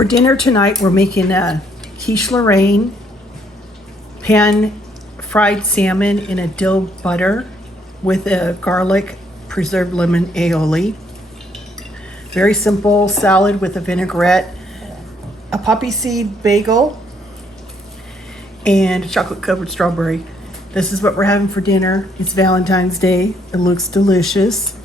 For dinner tonight, we're making a quiche Lorraine, pan fried salmon in a dill butter with a garlic preserved lemon aioli. Very simple salad with a vinaigrette, a poppy seed bagel, and a chocolate covered strawberry. This is what we're having for dinner. It's Valentine's Day. It looks delicious.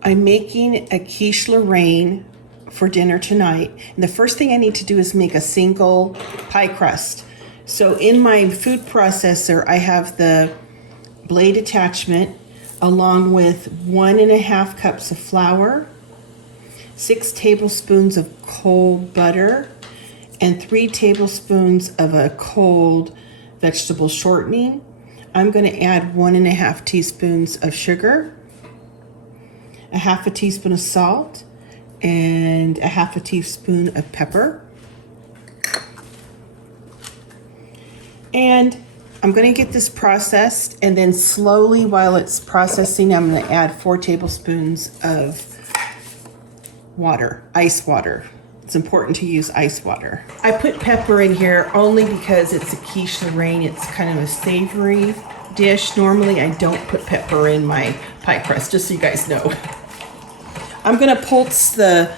I'm making a quiche Lorraine for dinner tonight. And the first thing I need to do is make a single pie crust. So in my food processor, I have the blade attachment along with 1.5 cups of flour, 6 tablespoons of cold butter, and 3 tablespoons of a cold vegetable shortening. I'm going to add 1.5 teaspoons of sugar, 1/2 teaspoon of salt, and 1/2 teaspoon of pepper. And I'm going to get this processed, and then slowly while it's processing, I'm going to add 4 tablespoons of water, ice water. It's important to use ice water. I put pepper in here only because it's a quiche Lorraine. It's kind of a savory dish. Normally I don't put pepper in my pie crust, just so you guys know. I'm going to pulse the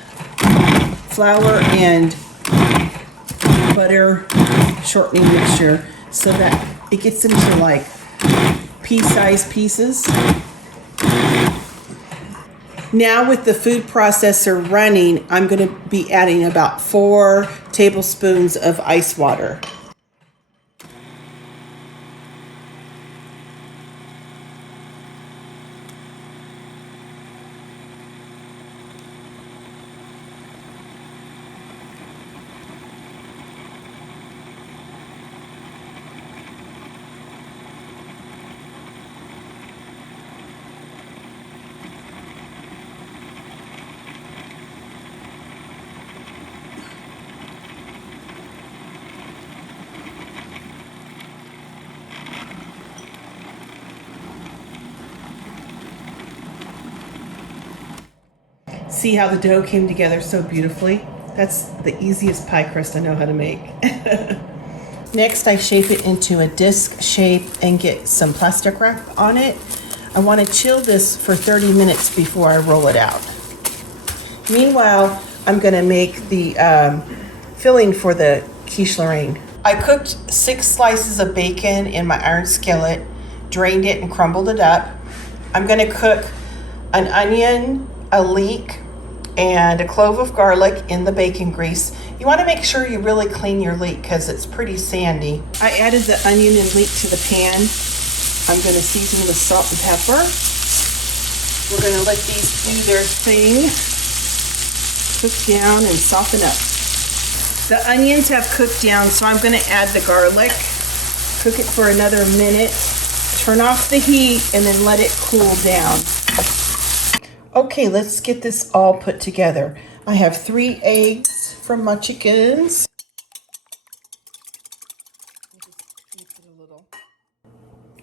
flour and butter shortening mixture so that it gets into like pea-sized pieces. Now with the food processor running, I'm going to be adding about 4 tablespoons of ice water. See how the dough came together so beautifully? That's the easiest pie crust I know how to make. Next, I shape it into a disc shape and get some plastic wrap on it. I want to chill this for 30 minutes before I roll it out. Meanwhile, I'm going to make the filling for the quiche Lorraine. I cooked 6 slices of bacon in my iron skillet, drained it and crumbled it up. I'm going to cook an onion, a leek, and a clove of garlic in the bacon grease. You want to make sure you really clean your leek because it's pretty sandy. I added the onion and leek to the pan. I'm going to season with salt and pepper. We're going to let these do their thing, cook down and soften up. The onions have cooked down, so I'm going to add the garlic, cook it for another minute, turn off the heat, and then let it cool down. Okay, let's get this all put together. I have 3 eggs from my chickens.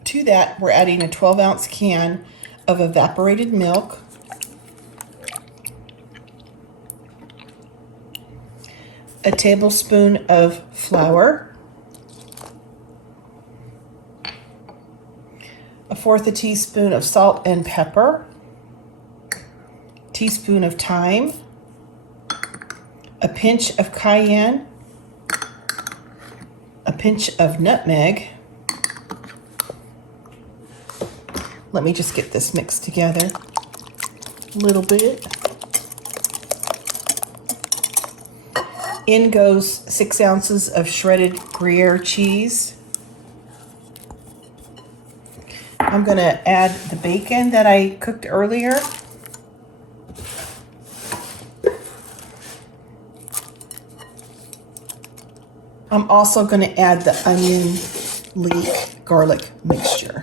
To that, we're adding a 12-ounce can of evaporated milk, a tablespoon of flour, 1/4 teaspoon of salt and pepper, teaspoon of thyme, a pinch of cayenne, a pinch of nutmeg. Let me just get this mixed together a little bit. In goes 6 ounces of shredded Gruyere cheese. I'm going to add the bacon that I cooked earlier. I'm also going to add the onion, leek, garlic mixture.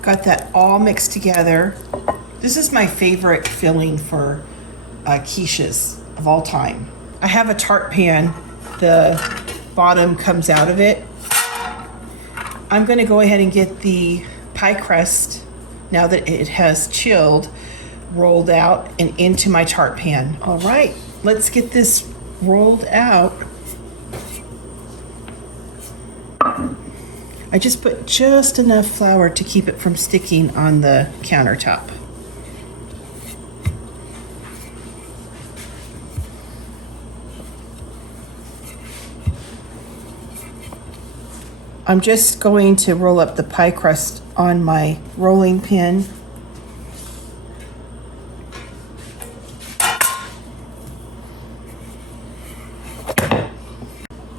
Got that all mixed together. This is my favorite filling for quiches of all time. I have a tart pan. The bottom comes out of it. I'm going to go ahead and get the pie crust, now that it has chilled, rolled out and into my tart pan. All right, let's get this rolled out. I just put just enough flour to keep it from sticking on the countertop. I'm just going to roll up the pie crust on my rolling pin.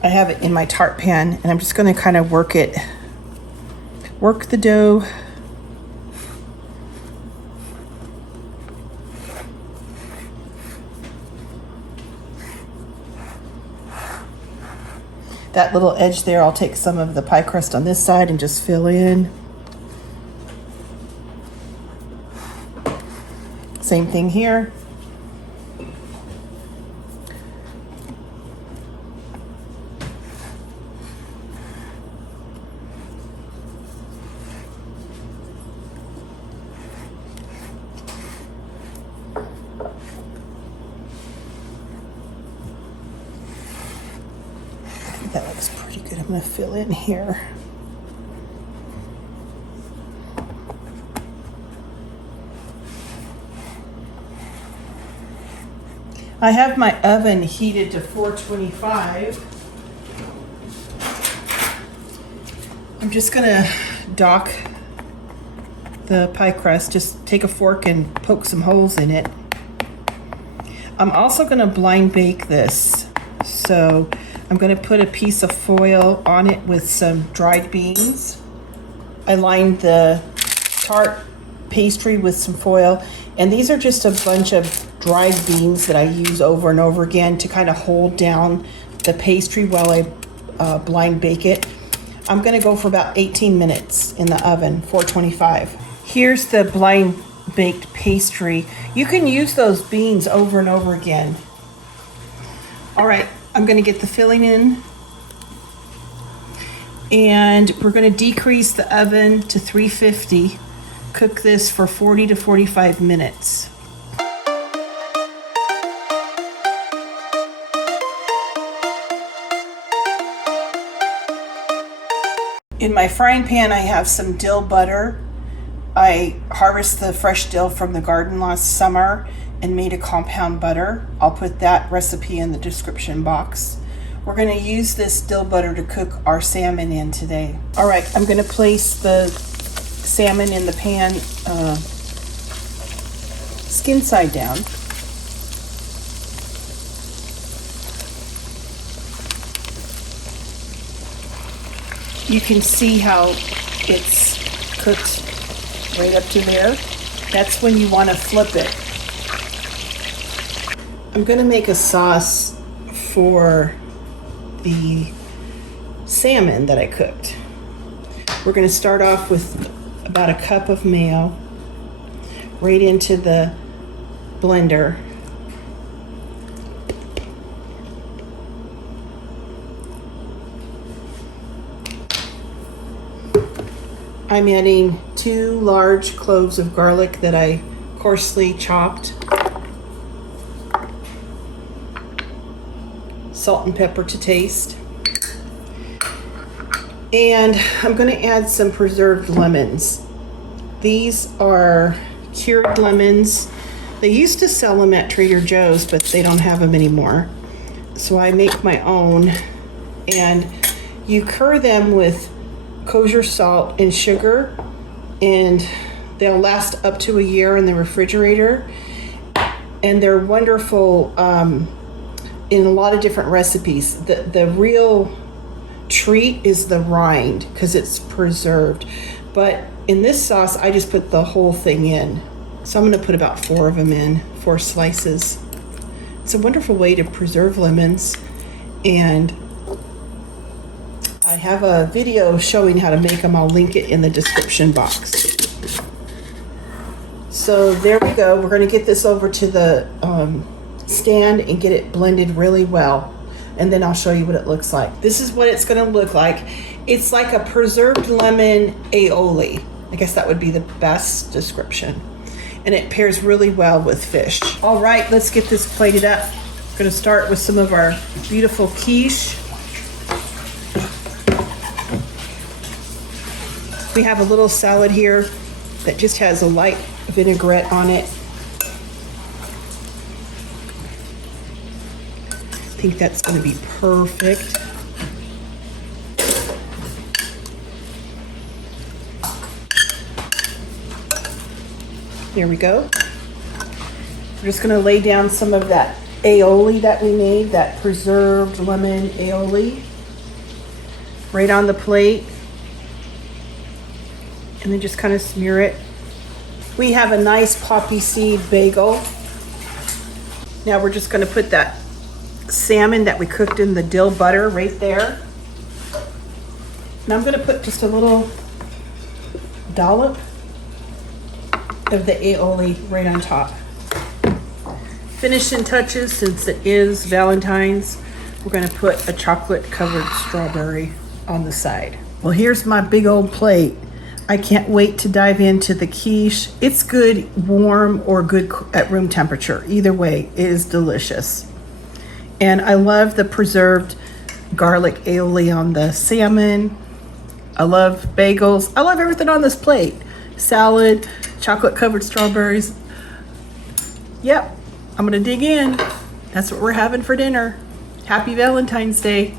I have it in my tart pan, and I'm just going to kind of work the dough. That little edge there, I'll take some of the pie crust on this side and just fill in. Same thing here. That looks pretty good. I'm going to fill in here. I have my oven heated to 425. I'm just going to dock the pie crust. Just take a fork and poke some holes in it. I'm also going to blind bake this. So I'm going to put a piece of foil on it with some dried beans. I lined the tart pastry with some foil, and these are just a bunch of dried beans that I use over and over again to kind of hold down the pastry while I blind bake it. I'm going to go for about 18 minutes in the oven, 425. Here's the blind baked pastry. You can use those beans over and over again. All right, I'm going to get the filling in, and we're going to decrease the oven to 350. Cook this for 40 to 45 minutes. In my frying pan, I have some dill butter. I harvested the fresh dill from the garden last summer and made a compound butter. I'll put that recipe in the description box. We're going to use this dill butter to cook our salmon in today. All right, I'm going to place the salmon in the pan skin side down. You can see how it's cooked right up to there. That's when you want to flip it. I'm going to make a sauce for the salmon that I cooked. We're going to start off with about a cup of mayo right into the blender. I'm adding 2 large cloves of garlic that I coarsely chopped. Salt and pepper to taste. And I'm going to add some preserved lemons. These are cured lemons. They used to sell them at Trader Joe's, but they don't have them anymore. So I make my own, and you cure them with kosher salt and sugar, and they'll last up to a year in the refrigerator, and they're wonderful in a lot of different recipes. The real treat is the rind because it's preserved, but in this sauce I just put the whole thing in. So I'm going to put about 4 of them in, 4 slices. It's a wonderful way to preserve lemons, and I have a video showing how to make them. I'll link it in the description box. So there we go. We're going to get this over to the stand and get it blended really well, and then I'll show you what it looks like. This is what it's going to look like. It's like a preserved lemon aioli, I guess that would be the best description. And it pairs really well with fish. All right, let's get this plated up. We're gonna start with some of our beautiful quiche. We have a little salad here that just has a light vinaigrette on it. I think that's gonna be perfect. There we go. We're just gonna lay down some of that aioli that we made, that preserved lemon aioli, right on the plate. And then just kind of smear it. We have a nice poppy seed bagel. Now we're just gonna put that salmon that we cooked in the dill butter right there. And I'm gonna put just a little dollop of the aioli right on top. Finishing touches, since it is Valentine's, we're gonna put a chocolate covered strawberry on the side. Well, here's my big old plate. I can't wait to dive into the quiche. It's good warm or good at room temperature. Either way, it is delicious. And I love the preserved garlic aioli on the salmon. I love bagels. I love everything on this plate. Salad, chocolate covered strawberries. Yep, I'm gonna dig in. That's what we're having for dinner. Happy Valentine's Day.